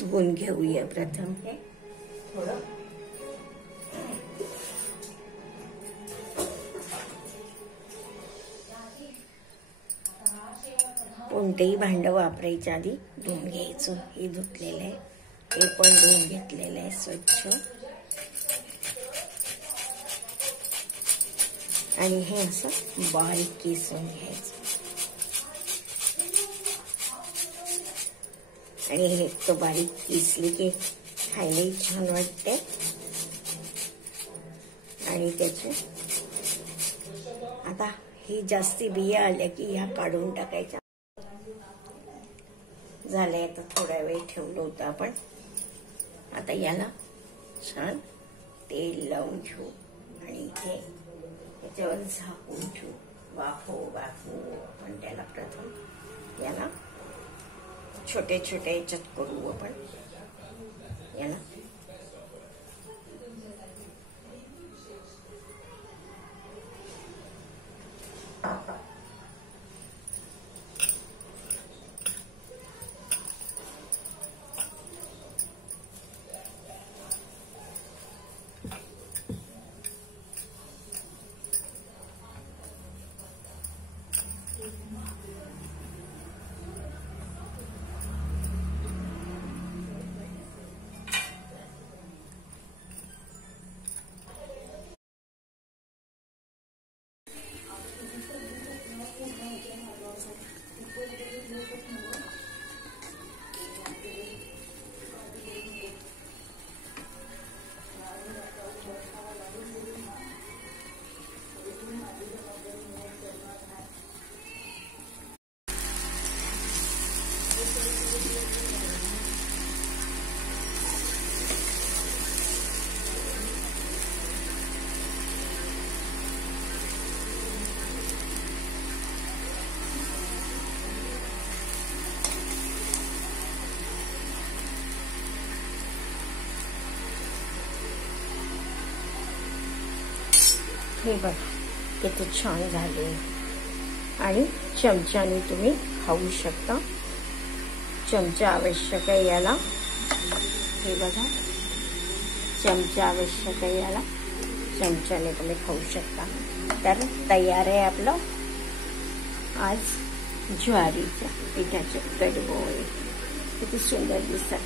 धुवून घेऊया प्रथम हे थोडं. कोणतेही भांडं वापरायच्या आधी धुवून घ्यायचं. हे धुतलेलं आहे, हे पण धुवून घेतलेलं आहे स्वच्छ. आणि हे असं बारीक किसून घ्यायचं. आणि हे तो बारीक किसली की खायलाही छान वाटते. आणि त्याचे आता ही जास्ती बिया आल्या की ह्या काढून टाकायच्या. झालंय, आता थोडा वेळ ठेवलं होतं आपण. आता याला छान तेल लावून घेऊ आणि इथे याच्यावर झाकून ठेवू. वाफवू आपण त्याला. प्रथम याला छोटे छोटे याच्यात करू आपण याला. हे बघा किती छान झाले. आणि चमच्याने तुम्ही खाऊ शकता. चमचा आवश्यक आहे याला. हे बघा, चमचा आवश्यक आहे याला. चमच्याने तुम्ही खाऊ शकता. तर तयार आहे आपलं आज ज्वारीच्या पिठाचे कडबोळे. किती सुंदर दिसतात.